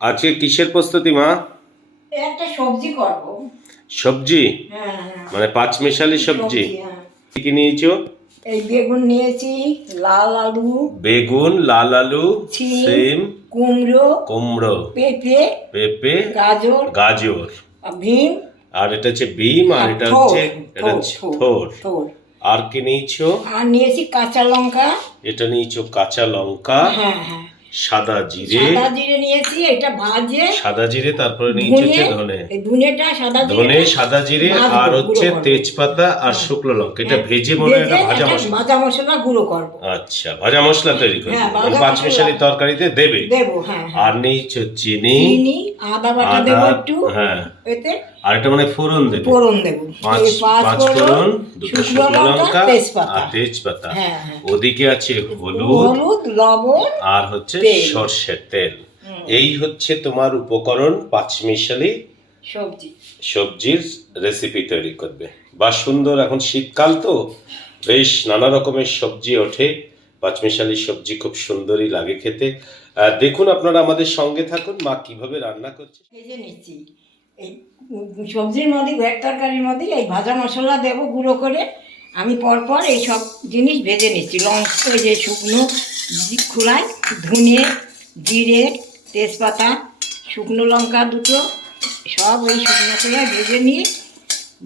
আজকে কিসের প্রস্তুতি মা? একটা সবজি করব। সবজি? হ্যাঁ হ্যাঁ। মানে পাঁচ মেশালি সবজি হ্যাঁ। কি কি নিয়েছো? এই বেগুন নিয়েছি লাল আলু বেগুন লাল আলু সিম, কুমড়ো কুমড়ো পেঁপে পেঁপে গাজর গাজর। আর ভীম। আর এটা হচ্ছে বিম আর এটা হচ্ছে এটা হচ্ছে থোর। আর কি নিয়েছো? আর নিয়েছি কাঁচা লঙ্কা। এটা নিয়েছো কাঁচা লঙ্কা। হ্যাঁ হ্যাঁ। সাদা জিরে। সাদা জিরে নিয়েছি এটা ভাজে। সাদা জিরে তারপরে নিয়েছি হচ্ছে ধনে। ধনে ধনেটা সাদা জিরে ধনে সাদা জিরে আর হচ্ছে তেজপাতা আর শুকনো লঙ্কা। এটা ভেজে মনে হয় ভাজা মশলা। ভাজা মশলা গুঁড়ো করব। আচ্ছা ভাজা মশলা তৈরি করব। হ্যাঁ, পাঁচ মশলা। তরকারিতে দেবে। দেব হ্যাঁ হ্যাঁ। আর নেই চিনি। চিনি আদা বাটা দেবো একটু। হ্যাঁ। এতে আর এটা মানে ফোড়ন দেবে। ফোড়ন দেবো। পাঁচ পাঁচ পাঁচ ফোড়ন দুটো শুকনো লঙ্কা তেজপাতা। হ্যাঁ হ্যাঁ। ওদিকে আছে হলুদ হলুদ লবণ আর হচ্ছে সর্ষের তেল। এই হচ্ছে তোমার উপকরণ পাঁচমিশালি সবজি। সবজির রেসিপি তৈরি করবে। বা সুন্দর এখন শীতকাল তো বেশ নানা রকমের সবজি ওঠে। পাঁচমিশালি সবজি খুব সুন্দরই লাগে খেতে। দেখুন আপনারা আমাদের সঙ্গে থাকুন মা কীভাবে রান্না করছে। ভেজে নিচ্ছি। এই সবজির মধ্যে ভেট তরকারির মধ্যে এই ভাজা মশলা দেবো গুঁড়ো করে। আমি পরপর এই সব জিনিস ভেজে নিচ্ছি। লঙ্কা ওই যে শুকনো খোলায় ধনে জিরে তেজপাতা শুকনো লঙ্কা দুটো সব ওই শুকনো খোলায় ভেজে নিয়ে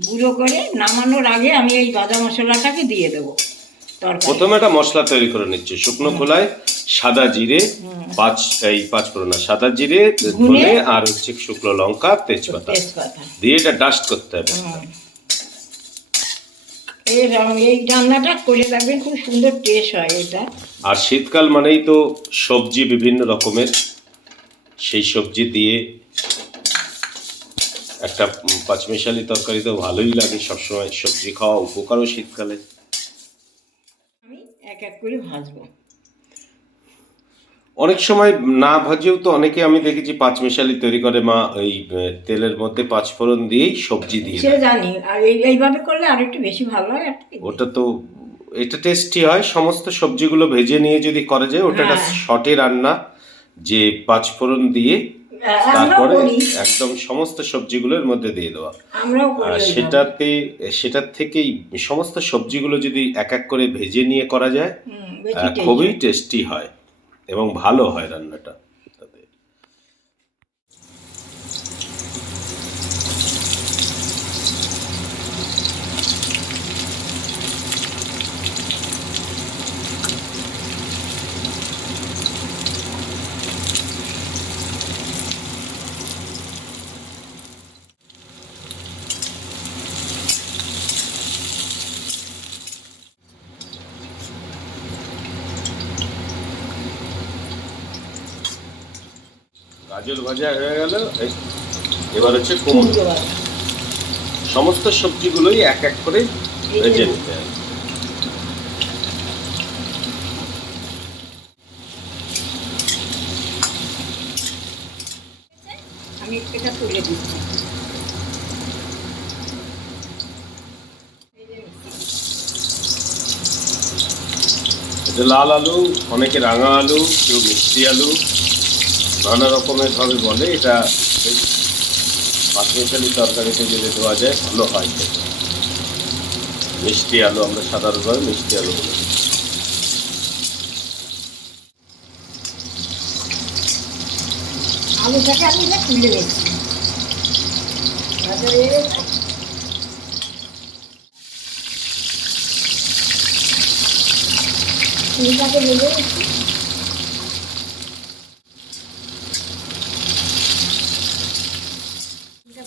গুঁড়ো করে নামানোর আগে আমি এই ভাজা মশলাটাকে দিয়ে দেবো তরকারি। প্রথমে একটা মশলা তৈরি করে নিচ্ছি। শুকনো খোলায় সাদা জিরে পাঁচ এই পাঁচ ফোড়না সাদা জিরে ধনে আর হচ্ছে শুকনো লঙ্কা তেজপাতা। তেজপাতা। দিয়ে এটা ডাস্ট করতে হবে। এই রান্নাটা করে রাখবেন খুব সুন্দর টেস্ট হয় এটা। আর শীতকাল মানেই তো সবজি বিভিন্ন রকমের। সেই সবজি দিয়ে একটা পাঁচমিশালি তরকারি তো ভালোই লাগে সবসময়। সবজি খাওয়া উপকারও শীতকালে। আমি এক এক করে ভাজবো। অনেক সময় না ভাজেও তো অনেকে আমি দেখেছি পাঁচমিশালি তৈরি করে মা ওই তেলের মধ্যে পাঁচ ফোড়ন দিয়েই সবজি দিয়ে সে জানি। আর এই এইভাবে করলে আর একটু বেশি ভালো হয় ওটা তো এটা টেস্টি হয় সমস্ত সবজিগুলো ভেজে নিয়ে যদি করা যায় ওটা একটা হ্যাঁ। শর্টে রান্না যে পাঁচ ফোড়ন দিয়ে তারপরে একদম সমস্ত সবজিগুলোর মধ্যে দিয়ে দেওয়া। আর সেটাতে সেটার থেকেই সমস্ত সবজিগুলো যদি এক এক করে ভেজে নিয়ে করা যায় খুবই টেস্টি হয়। এবং ভালো হয় রান্নাটা। গাজর ভাজা হয়ে গেল এবার হচ্ছে কুমড়ো সমস্ত সবজিগুলোই এক এক করে ভেজে নিতে হবে। আমি এটা তুলে দিচ্ছি। লাল আলু অনেকে রাঙা আলু কেউ মিষ্টি আলু। নানা রকমের ভাবে বলে, এটা পাঁচমিশালি তরকারিতে যদি দেওয়া যায়, ভালো হয়। মিষ্টি আলু, আমরা সাধারণভাবে মিষ্টি আলু বলে। আলুটাকে আমি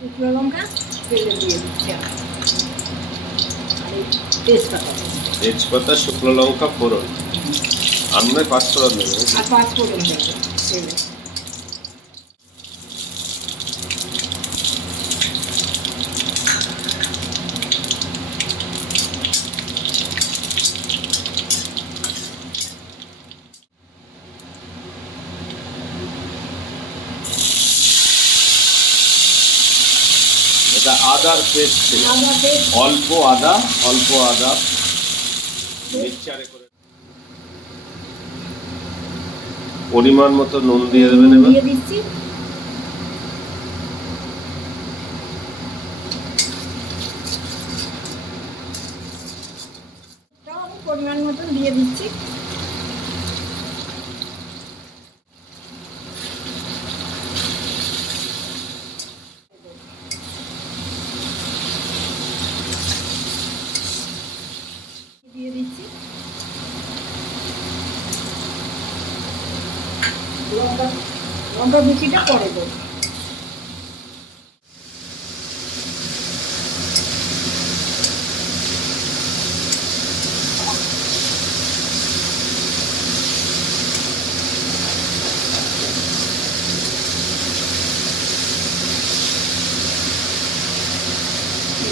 শুকনো লঙ্কা তেলে দিয়ে দিচ্ছি তেজপাতা। তেজপাতা শুকনো লঙ্কা ফোড়ন। আমরা পাঁচ ফোড়ন দেবো। আর পাঁচ ফোড়ন দেবো তেলে। এটা আদার পেস্ট ছিল। অল্প আদা অল্প আদা। মিক্সচারে করে পরিমাণ মতো নুন দিয়ে দেবেন এবার। দিয়ে দিচ্ছি। পরিমাণ মতন দিয়ে দিচ্ছি দিয়ে দিচ্ছি লঙ্কা লঙ্কা কুচিটা পরে দেবো।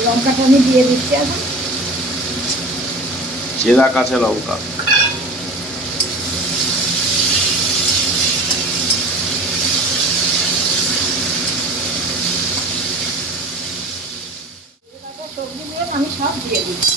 লঙ্কাটা আমি দিয়ে দিচ্ছি এখন। চেরা কাঁচা লঙ্কা। সবজি আমি সব দিয়ে দিচ্ছি।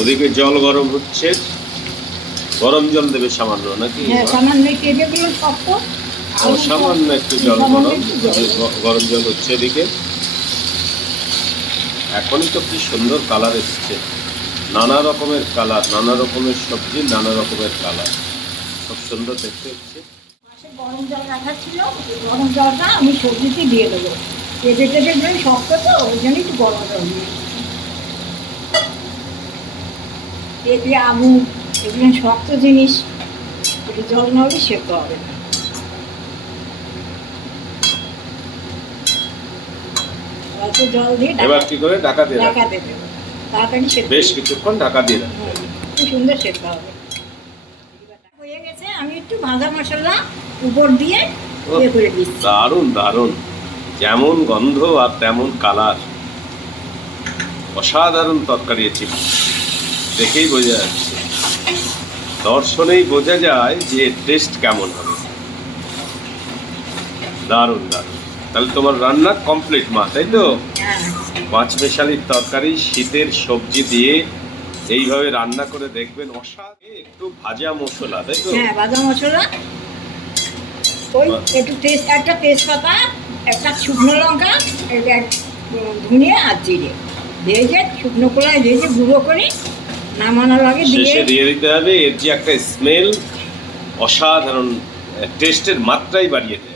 ওদিকে জল গরম হচ্ছে। গরম জল দেবে সামান্য নাকি? হ্যাঁ সামান্য কেটেগুলো শক্ত সামান্য একটু জল গরম জল। গরম জল হচ্ছে এদিকে। এখনই তো কি সুন্দর কালার এসছে। নানা রকমের কালার, নানা রকমের সবজি, নানা রকমের কালার। খুব সুন্দর দেখতে হচ্ছে। গরম জল রাখা ছিল, গরম জলটা আমি সবজিতে দিয়ে দেবো। শক্ত তো, ওই জন্য একটু গরম জল দিয়ে। পেঁপে, আলু শক্ত জিনিস। একটু জল না হলে সেদ্ধ হবে না। অল্প জল দিয়ে এবার কি করে? ঢাকা দিয়ে রাখো। ঢাকা দেবে তাড়াতাড়ি সেদ্ধ বেশ কিছুক্ষণ ঢাকা দিয়ে। খুব সুন্দর সেদ্ধ হবে। হয়ে গেছে আমি একটু ভাজা মশলা উপর দিয়ে ইয়ে করে দিচ্ছি। দারুণ দারুণ। যেমন গন্ধ আর তেমন কালার। অসাধারণ তরকারি এটি। দেখেই বোঝা যাচ্ছে। দর্শনেই বোঝা যায় যে টেস্ট কেমন হবে। দারুণ দারুণ। তাহলে তোমার রান্না কমপ্লিট মা তাই তো? পাঁচ মেশালির তরকারি শীতের সবজি দিয়ে এইভাবে রান্না করে দেখবেন। অসাধারণ একটু ভাজা মশলা তাই তো? হ্যাঁ ভাজা মশলা। ওই একটু তেজ একটা তেজপাতা একটা শুকনো লঙ্কা ধনিয়া আর জিরে। ভেজে শুকনো কলায় ভেজে গুঁড়ো করে নামানোর আগে দিয়ে শেষে দিয়ে দিতে হবে এর যে একটা স্মেল অসাধারণ টেস্টের মাত্রাই বাড়িয়ে দেয়